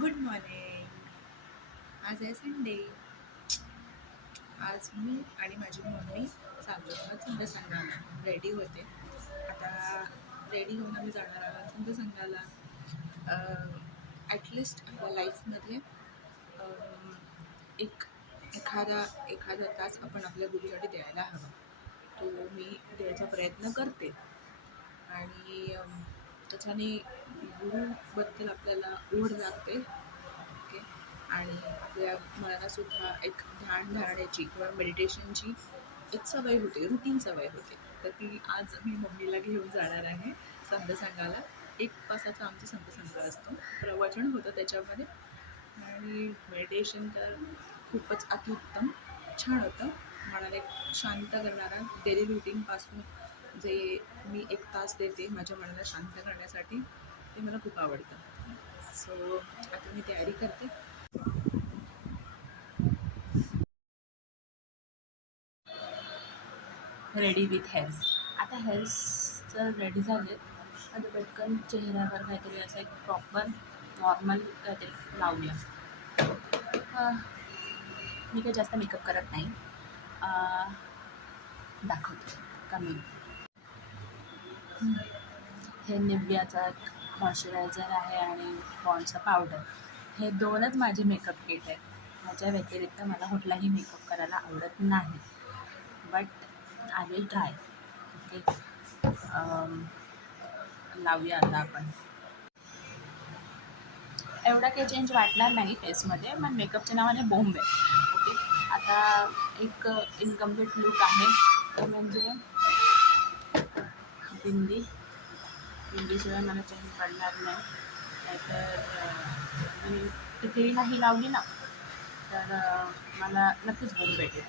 Good morning. आज आहे Sunday. आज मी आणि माझी मम्मी चाललो आहोत संघसंघाला. रेडी होते आता. रेडी होऊन आम्ही जाणार आहोत संघसंघाला. ॲटलिस्ट आपल्या लाईफमध्ये एक एखादा तास आपण आपल्या गुरुसाठी द्यायला हवा. तो मी द्यायचा प्रयत्न करते. आणि त्याच्याने गुरुबद्दल आपल्याला ओढ लागते. ओके. आणि आपल्या मनालासुद्धा एक ध्यान धारण्याची किंवा मेडिटेशनची एक सवय होते, रुटीन सवय होते. तर ती आज मी मम्मीला घेऊन जाणार आहे संघसंघाला. 1 तासाचा आमचा संघसंघ असतो. प्रवचन होतं त्याच्यामध्ये आणि मेडिटेशन तर खूपच अत्युत्तम छान होतं. मनाला एक शांत करणारा डेली रुटीनपासून जे मी 1 तास देते माझ्या मनाला शांत करण्यासाठी, ते मला खूप आवडतं. सो आता मी तयारी करते. Ready with hairs. आता हेअर्सचं रेडी झाले. आता पटकन चेहऱ्यावर काहीतरी असं एक प्रॉपर नॉर्मल काहीतरी लावूया. मी काही जास्त मेकअप करत नाही. दाखवते कमी. हे निव्याचा मॉइश्चरायझर आहे आणि पॉन्डचं पावडर. हे 2च माझे मेकअप किट आहे. ह्याच्या व्यतिरिक्त मला कुठलाही मेकअप करायला आवडत नाही. But I will try. Okay. लावूया आता आपण. एवढा काही चेंज वाटणार नाही फेसमध्ये, पण मेकअपच्या नावाने बोंब आहे. ओके. आता एक इनकम्प्लीट लुक आहे, तो म्हणजे बिंदीशिवाय मला चेंज पडणार नाही. नाहीतर मी टिकली नाही लावली ना, तर मला नक्कीच बोंब भेटेल,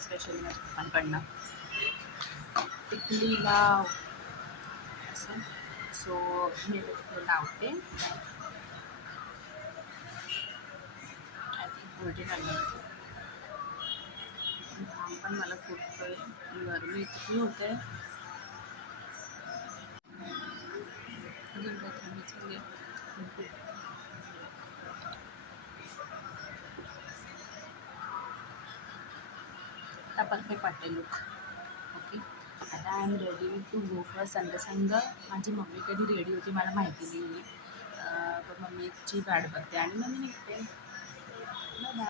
स्पेशली माझ्या पप्पांकडनं. टिकली लाव असं. सो मी टिकली लावते. आय थिंक उलटी झाली. घाम पण मला फुटतोय, गरमी इतकी होते. आता परफेक्ट वाटते लुक. ओके. आता I am ready to go for Sangh. माझी मम्मी कधी रेडी होती मला माहिती नाही. पण मम्मीची वाट बघते आणि मग मी निघते.